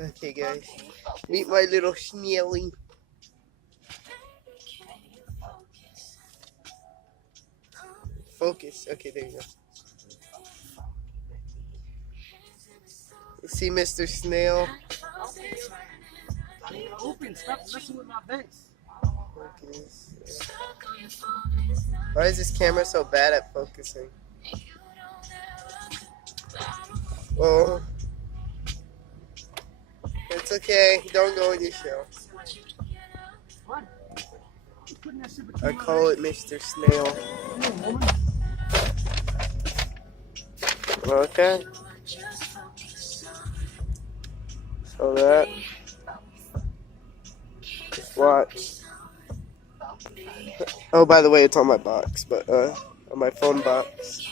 Okay, guys. Meet my little Schnelly. Focus. Okay, there you go. See Mr. Snail? Open, stop messing with my vents. Focus. Why is this camera so bad at focusing? Oh. It's okay. Don't go in your shell. What? I call it Mr. Snail. Okay. So that. Just watch. Oh, by the way, it's on my box, but on my phone box.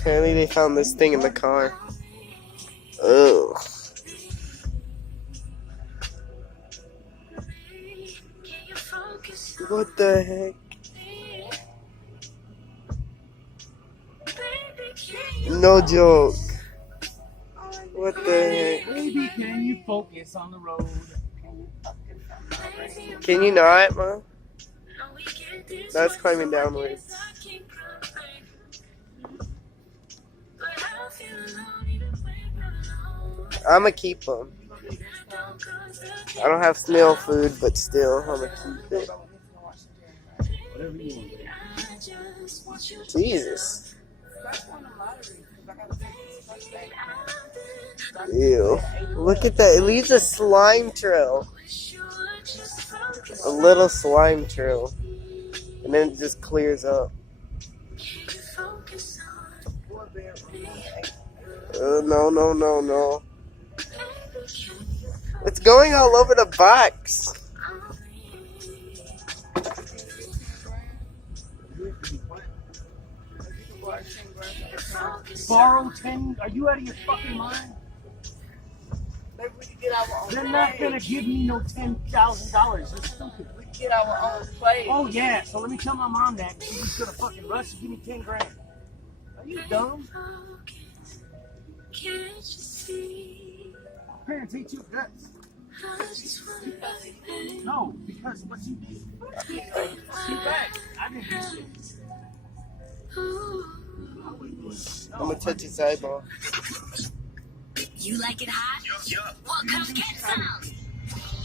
Apparently, they found this thing in the car. Ugh. What the heck? No joke. What the heck? Baby, can you focus on the road? Can you not, Mom? That's climbing downwards. I'ma keep them. I don't have snail food, but still, I'ma keep it. Jesus. Ew. Look at that. It leaves a slime trail. A little slime trail. And then it just clears up. No. It's going all over the box. Borrow 10? Are you out of your fucking mind? They're not gonna give me no $10,000. You're stupid. We get our own place. Oh yeah, so let me tell my mom that. She's gonna fucking rush and give me 10 grand. Are you dumb? Parents hate your guts. No, because what you did. Sit back. I didn't do shit. I'm gonna touch his eyeball. You like it hot? Well, come get some.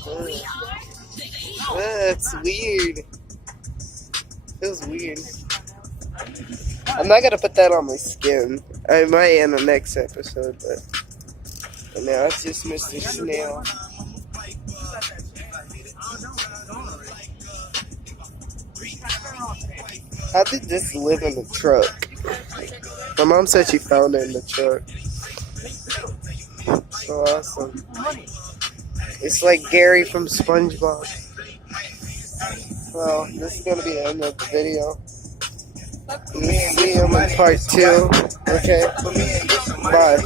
We are the heat. That's weird. Feels weird. I'm not gonna put that on my skin. I might in the next episode, but now it's just Mr. Snail. How did this live in the truck? My mom said she found it in the truck. So awesome. It's like Gary from SpongeBob. Well, this is gonna be the end of the video. We'll see him in part 2. Okay? Bye.